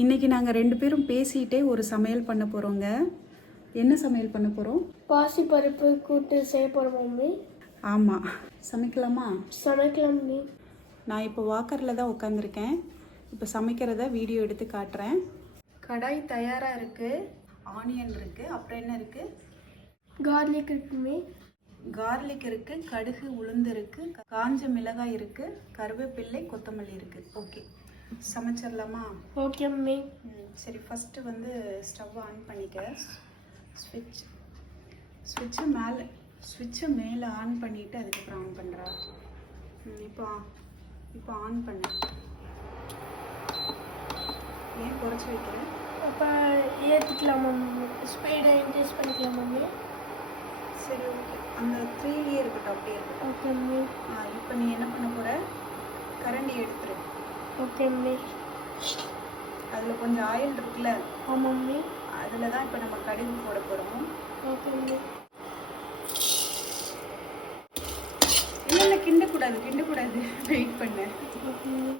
இன்றைக்கி நாங்கள் 2 பேரும் பேசிகிட்டே ஒரு சமையல் பண்ண போகிறோங்க. என்ன சமையல் பண்ண போகிறோம்? பாசிப்பருப்பு கூட்டு செய்ய போகிறோம் மம்மி. ஆமாம், சமைக்கலாமா? சமைக்கலாம் மம்மி. நான் இப்போ வாக்கரில் தான் உட்காந்துருக்கேன். இப்போ சமைக்கிறத வீடியோ எடுத்து காட்டுறேன். கடாய் தயாராக இருக்குது, ஆனியன் இருக்குது, அப்புறம் என்ன இருக்குது? கார்லிக் இருக்கு மம்மி. கார்லிக் இருக்குது, கடுகு உளுந்து இருக்குது, காஞ்ச மிளகாய் இருக்குது, கருவேப்பிள்ளை கொத்தமல்லி இருக்குது. ஓகே, சமைச்சிடலாமா? Okay mummy. சரி, ஃபஸ்ட்டு வந்து ஸ்டவ் ஆன் பண்ணிக்க. ஸ்விட்சை மேலே ஆன் பண்ணிவிட்டு அதுக்கப்புறம் ஆன் பண்ணுறா. இப்போ ஆன் பண்ண. ஏன் குறைச்சி வைக்கிறேன்? அப்போ ஏற்றிக்கலாம் மம்மி, ஸ்பீடை இன்க்ரீஸ் பண்ணிக்கலாம் மம்மி. சரி, ஓகே, அந்த 3 இருக்கட்டும், அப்படியே இருக்கட்டும். Okay mummy. இப்போ நீ என்ன பண்ண போகிற? கரண்டி எடுத்துரு. Okay mummy. அதில் கொஞ்சம் ஆயில் இருக்குல்ல? ஆமாம் மம்மி. அதில் தான் இப்போ நம்ம கடுகு போட போகிறோம். Okay mummy. இல்லை கிண்டக்கூடாது, வெயிட் பண்ண. Okay mummy.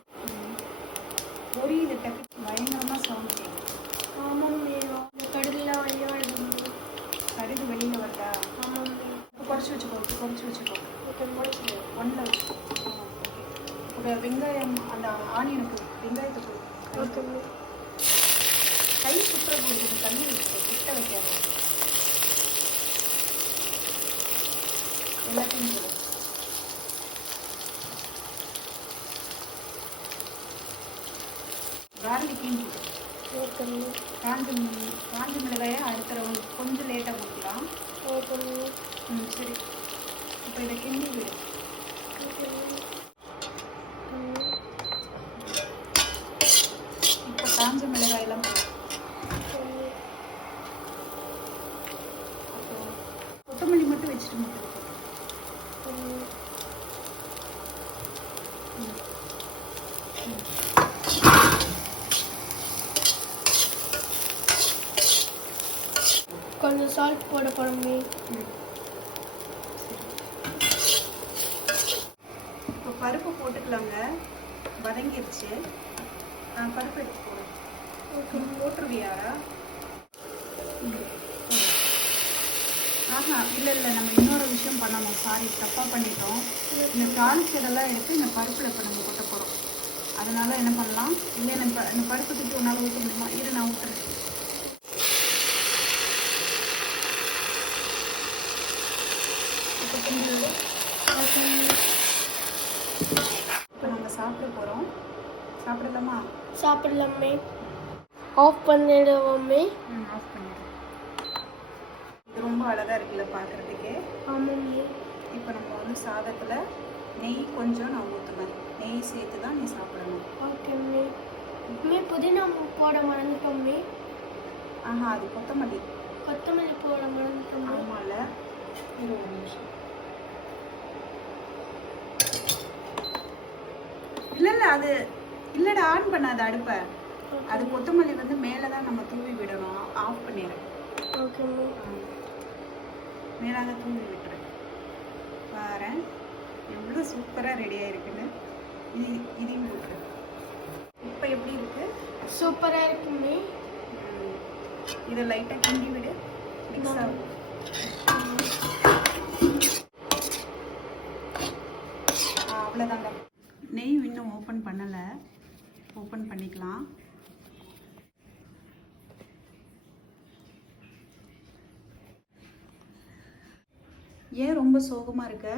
பொரியுது, டக்கு பயங்கரமாக சவுண்ட் கேட்குது. ஆமாம் மம்மி, அந்த கடுகுலாம் வெளியே வருது மம்மி. கடுகு வெளியில் வருதா? ஆமாம் மம்மி. குறைச்சி வச்சுக்கோ. Okay mummy. ஒன்றில் வச்சுக்கோ. ஓகே, வெங்காயம், அந்த ஆனியனுக்கு வெங்காயத்தை போடு. Okay mummy. கை சுற்றுற போடுறது, தண்ணி வச்சுக்கோ, கிட்ட வைக்காது. எல்லாத்தையும் போடு. கார்லிக்கையும் போடு. Okay mummy. காஞ்ச மிளகாயை அடுத்த ரவுண்ட் கொஞ்சம் லேட்டாக ஊற்றலாம். Okay mummy. சரி, இப்போ இதை கிண்டி விடு. Okay mummy. இப்போ காஞ்ச மிளகாயெல்லாம் போடு. அப்புறம் கொத்தமல்லி மட்டும் வச்சுட்டு மட்டும். கொஞ்சம் சால்ட் போட போகிறோமே. இப்போ பருப்பு போட்டுக்கலாங்க. வதங்கிருச்சு. பருப்பு எடுத்து போடு. ஓகே போட்டுருவியாரா? இல்லை, நம்ம இன்னொரு விஷயம் பண்ணணும். சாரி, தப்பாக பண்ணிட்டோம். இந்த தாளிச்சதெல்லாம் எடுத்து இந்த பருப்பில் இப்போ நம்ம கொட்ட போகிறோம். அதனால் என்ன பண்ணலாம்? இல்லை, இந்த பருப்பு தூக்கி ஒன்றால் ஊற்ற முடியுமா? இரு, நான் ஊற்றுறேன். இப்போ கொஞ்சம் இப்போ நம்ம சாப்பிட போகிறோம். சாப்பிடலாமா? சாப்பிடலாமே. ஆஃப் பண்ணிடுவோமே. ஆஃப் பண்ணிடு. இது ரொம்ப அழகாக இருக்குல்ல பார்க்குறதுக்கே. ஆமாம்மே. இப்போ நம்ம வந்து சாதத்தில் நெய் கொஞ்சம் நான் ஊற்றுவேன். நெய் சேர்த்து தான் நீ சாப்பிடணும். ஓகேம்மே. மே புதினா போட மறந்துட்டோம்மே. அது கொத்தமல்லி போட மறந்துட்டோம். ஆமாம்ல, இது ஒரு நிமிஷம். இல்லை, அது இல்லைடா, ஆன் பண்ணாது அடுப்பை. அது கொத்தமல்லி வந்து மேலே தான் நம்ம தூவி விடணும். ஆஃப் பண்ணிடுறேன். ஓகேம்மே. மேலாக தூவி விட்டுறேன். பாரேன் எவ்வளோ சூப்பராக ரெடியாக இருக்குன்னு. இதையும் போட்டுறேன். இப்போ எப்படி இருக்கு? சூப்பராக இருக்குமே. இதை லைட்டாக கிண்டி விடு. மிக்ஸ் ஆகும். அவ்வளோதாங்க. நெய் இன்னும் ஓப்பன் பண்ணலை. ஓப்பன் பண்ணிக்கலாம். ஏன் ரொம்ப சோகமாக இருக்க?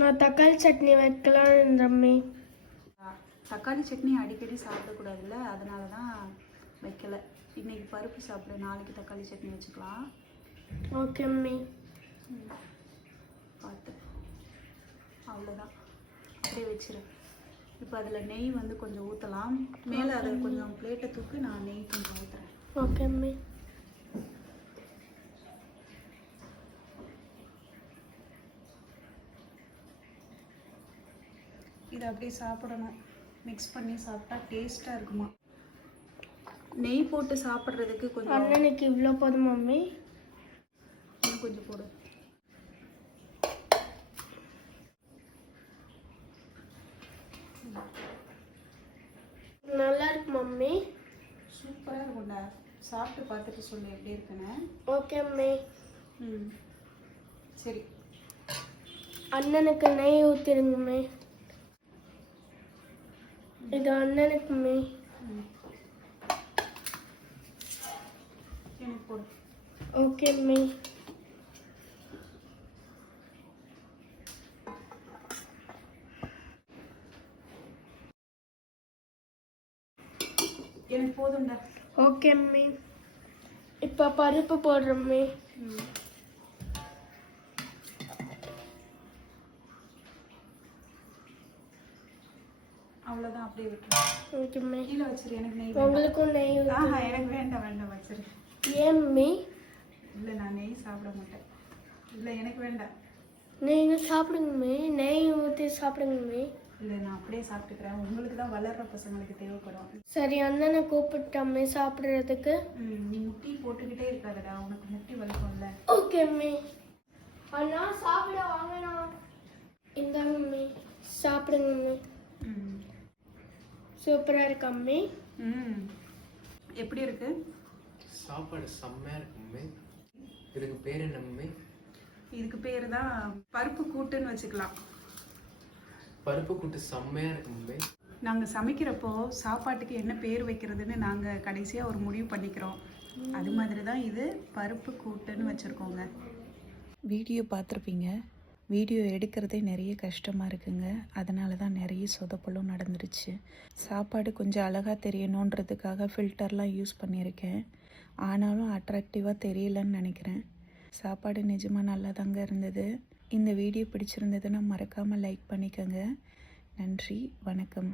நான் தக்காளி சட்னி வைக்கலாம்ன்றமே. தக்காளி சட்னி அடிக்கடி சாப்பிடக்கூடாதுல்ல, அதனால தான் வைக்கலை. இன்னைக்கு பருப்பு சாப்பிடு, நாளைக்கு தக்காளி சட்னி வச்சுக்கலாம். ஓகே அம்மி. பார்த்து அவ்வளோதான், அப்படியே வச்சிரு. இப்போ அதில் நெய் வந்து கொஞ்சம் ஊற்றலாம். மேலே அதில் கொஞ்சம் பிளேட்டை தூக்கு, நான் நெய் கொஞ்சம் ஊற்றுறேன். ஓகே அம்மி. இதை அப்படியே சாப்பிடணும். மிக்ஸ் பண்ணி சாப்பிட்டா டேஸ்ட்டாக இருக்குமா. நெய் போட்டு சாப்பிட்றதுக்கு கொஞ்சம். அண்ணனுக்கு இவ்வளோ போதும் மம்மி. இன்னும் கொஞ்சம் போடு. நல்லா இருக்கு மம்மி. போதும்டா, சாப்பிட்டு பார்த்துட்டு சொல்லு எப்படி இருக்குன்னு. ஓகே அம்மி. ம் சரி. அண்ணனுக்கு நெய் ஊற்றிடுங்கம்மே. இது அண்ணனுக்குமே. ம் எனக்கு போடு. ஓகே அம்மி. எனக்கு போதும்டா. ஓகே அம்மி. இப்போ பருப்பு போடுறோம்மே. ம் அவ்வளோதான், அப்படியே விட்டுரு. ஓகே அம்மி. கீழே வச்சிரு, எனக்கு நெய் வேண்டாம். உங்களுக்கும் நெய் ஆஹா எனக்கு வேண்டாம் வேண்டாம் வச்சிரு. ஏன் அம்மி? இல்லை நான் நெய் சாப்பிட மாட்டேன். இல்லை எனக்கு வேண்டாம். நீங்கள் சாப்பிடுங்கம்மே, நெய் ஊற்றி சாப்பிடுங்கம்மே. இல்லை நான் அப்படியே சாப்பிட்டுக்கிறேன். உங்களுக்கு தான் வளர்கிற பசங்களுக்கு தேவைப்படும். சரி, அண்ணனை கூப்பிட்டம்மே சாப்பிட்றதுக்கு. நீ முட்டி போட்டுக்கிட்டே இருக்காதடா, உனக்கு முட்டி வலிக்கும்ல. ஓகே அம்மி. அண்ணா சாப்பிட வாங்கண்ணா. இந்தாங்க அம்மி, சாப்பிடுங்க அம்மி. ம் சூப்பராக இருக்கு அம்மி. ம் எப்படி இருக்கு? சாப்பாடு செம்மையா இருக்குமே. இதுக்கு பேர் என்னமே? இதுக்கு பேர் தான் பருப்பு கூட்டுன்னு வச்சுக்கலாம். பருப்பு கூட்டு செம்மையா இருக்குமே. நாங்கள் சமைக்கிறப்போ சாப்பாட்டுக்கு என்ன பேர் வைக்கிறதுன்னு நாங்கள் கடைசியாக ஒரு முடிவு பண்ணிக்கிறோம். அது மாதிரி தான் இது பருப்பு கூட்டுன்னு வச்சுருக்கோங்க. வீடியோ பார்த்துருப்பீங்க. வீடியோ எடுக்கிறதே நிறைய கஷ்டமாக இருக்குங்க. அதனால தான் நிறைய சொதப்பலும் நடந்துருச்சு. சாப்பாடு கொஞ்சம் அழகாக தெரியணுன்றதுக்காக ஃபில்டர்லாம் யூஸ் பண்ணியிருக்கேன். ஆனாலும் அட்ராக்டிவாக தெரியலன்னு நினைக்கிறேன். சாப்பாடு நிஜமாக நல்லா தாங்க இருந்தது. இந்த வீடியோ பிடிச்சிருந்ததுன்னா மறக்காமல் லைக் பண்ணிக்கோங்க. நன்றி, வணக்கம்.